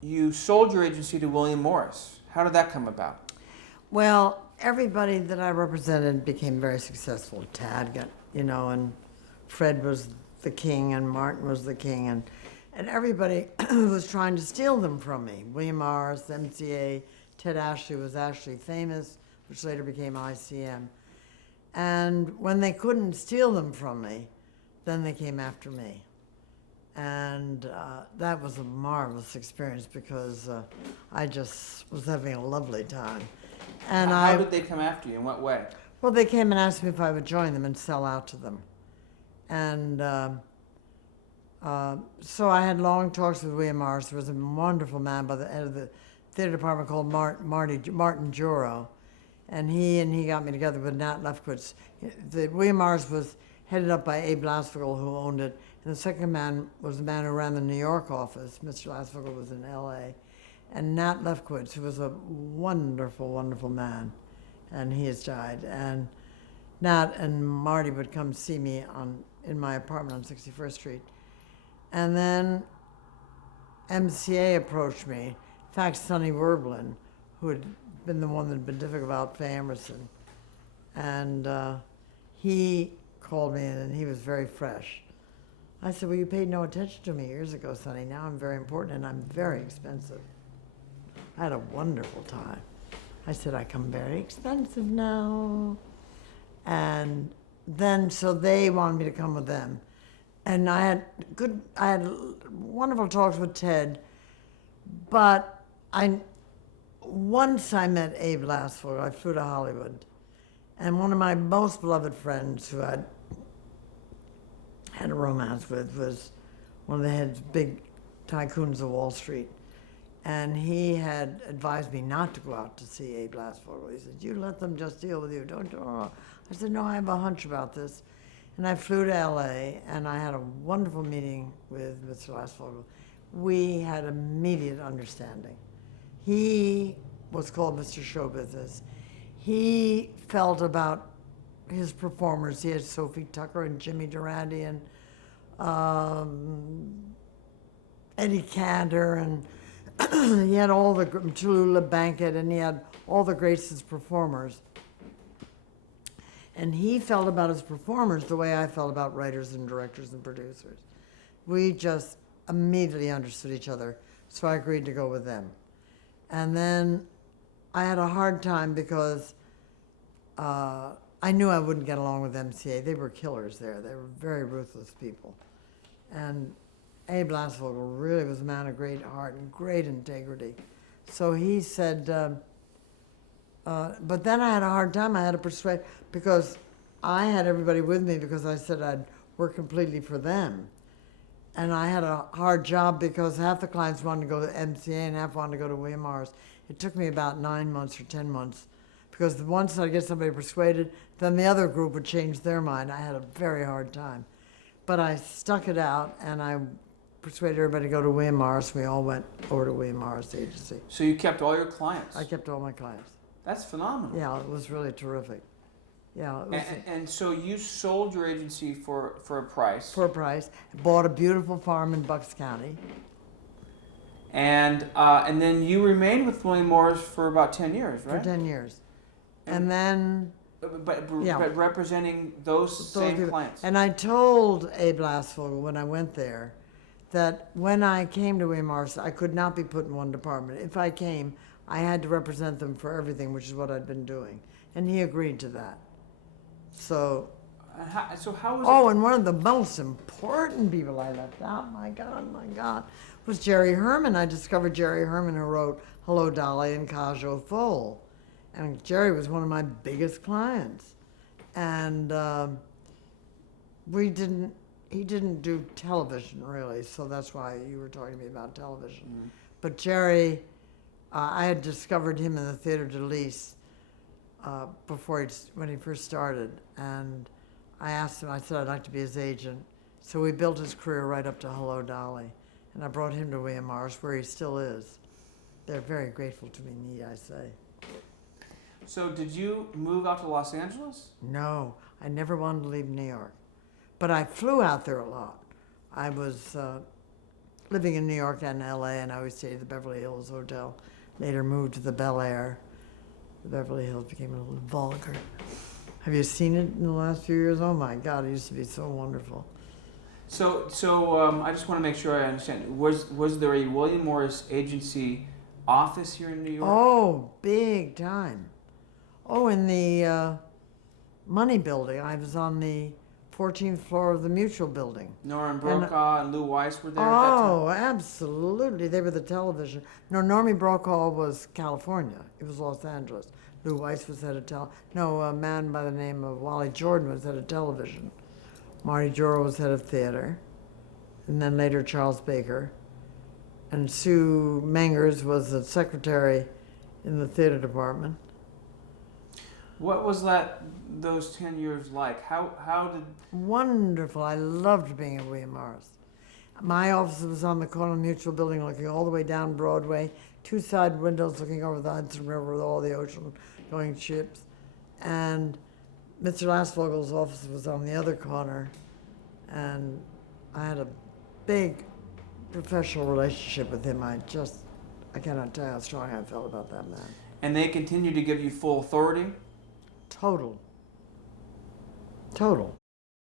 you sold your agency to William Morris. How did that come about? Well, everybody that I represented became very successful. Tad got, and Fred was the king, and Martin was the king, and everybody was trying to steal them from me. William Morris, MCA, Ted Ashley was Ashley Famous, which later became ICM. And when they couldn't steal them from me, then they came after me. And that was a marvelous experience because I just was having a lovely time. And How did they come after you? In what way? well, they came and asked me if I would join them and sell out to them. And so I had long talks with William Morris. There was a wonderful man by the head of the theater department called Martin Juro. And he got me together with Nat Lefkowitz. William Morris was headed up by Abe Lasvogel, who owned it. And the second man was the man who ran the New York office. Mr. Lasvogel was in L.A. And Nat Lefkowitz, who was a wonderful, wonderful man. And he has died. And Nat and Marty would come see me in my apartment on 61st Street. And then MCA approached me. In fact, Sonny Werblin, who had been the one that had been difficult about Faye Emerson. And he called me in, and he was very fresh. I said, well, you paid no attention to me years ago, Sonny. Now I'm very important, and I'm very expensive. I had a wonderful time. I said, I come very expensive now. And then, so they wanted me to come with them. And I had wonderful talks with Ted, but once I met Abe Lasvogel, I flew to Hollywood. And one of my most beloved friends who I had a romance with was one of the heads, big tycoons of Wall Street. And he had advised me not to go out to see Abe Lasvogel. He said, you let them just deal with you, don't you? I said, no, I have a hunch about this. And I flew to LA, and I had a wonderful meeting with Mr. Lasvogel. We had immediate understanding. He was called Mr. Show Business. He felt about his performers. He had Sophie Tucker and Jimmy Durante and Eddie Cantor, and he had all the Tallulah Bankett, and he had all the greatest performers. And he felt about his performers the way I felt about writers and directors and producers. We just immediately understood each other, so I agreed to go with them. And then I had a hard time because I knew I wouldn't get along with MCA. They were killers there. They were very ruthless people. And Abe Lasvogel really was a man of great heart and great integrity. So he said, but then I had a hard time. I had to persuade, because I had everybody with me because I said I'd work completely for them. And I had a hard job because half the clients wanted to go to MCA and half wanted to go to William Morris. It took me about 9 months or 10 months, because once I get somebody persuaded, then the other group would change their mind. I had a very hard time. But I stuck it out, and I persuaded everybody to go to William Morris. We all went over to William Morris Agency. So you kept all your clients? I kept all my clients. That's phenomenal. Yeah, it was really terrific. Yeah. It was and so you sold your agency for a price. for a price. Bought a beautiful farm in Bucks County. And then you remained with William Morris for about 10 years, right? For 10 years. And then... But Yeah. representing those same people. clients. And I told Abe Lasvogel when I went there that when I came to William Morris, I could not be put in one department. If I came, I had to represent them for everything, which is what I'd been doing. And he agreed to that. So... How was Oh, and one of the most important people I left out, my God, was Jerry Herman. I discovered Jerry Herman, who wrote Hello, Dolly and Cajo Foal. And Jerry was one of my biggest clients. And he didn't do television, really, so that's why you were talking to me about television. Mm-hmm. But Jerry, I had discovered him in the Theatre de Lys when he first started. And I asked him, I said I'd like to be his agent. So we built his career right up to Hello, Dolly. And I brought him to William Morris, where he still is. They're very grateful to me, need I say. So did you move out to Los Angeles? No, I never wanted to leave New York. But I flew out there a lot. I was living in New York and L.A., and I always stayed at the Beverly Hills Hotel. Later moved to the Bel Air. The Beverly Hills became a little vulgar. Have you seen it in the last few years? Oh my God, it used to be so wonderful. So I just want to make sure I understand. Was there a William Morris agency office here in New York? Oh, big time. Oh, in the Money Building. I was on the 14th floor of the Mutual Building. Norman Brokaw and Lou Weiss were there at that time? Oh, absolutely. They were the television. No, Normie Brokaw was California. It was Los Angeles. Lou Weiss was head of a man by the name of Wally Jordan was head of television. Marty Juro was head of theater. And then later Charles Baker. And Sue Mengers was the secretary in the theater department. What was those 10 years like? How did... Wonderful. I loved being at William Morris. My office was on the corner of the Mutual Building looking all the way down Broadway, two side windows looking over the Hudson River with all the ocean-going ships. And Mr. Lastvogel's office was on the other corner. And I had a big professional relationship with him. I cannot tell you how strong I felt about that man. And they continued to give you full authority? Total.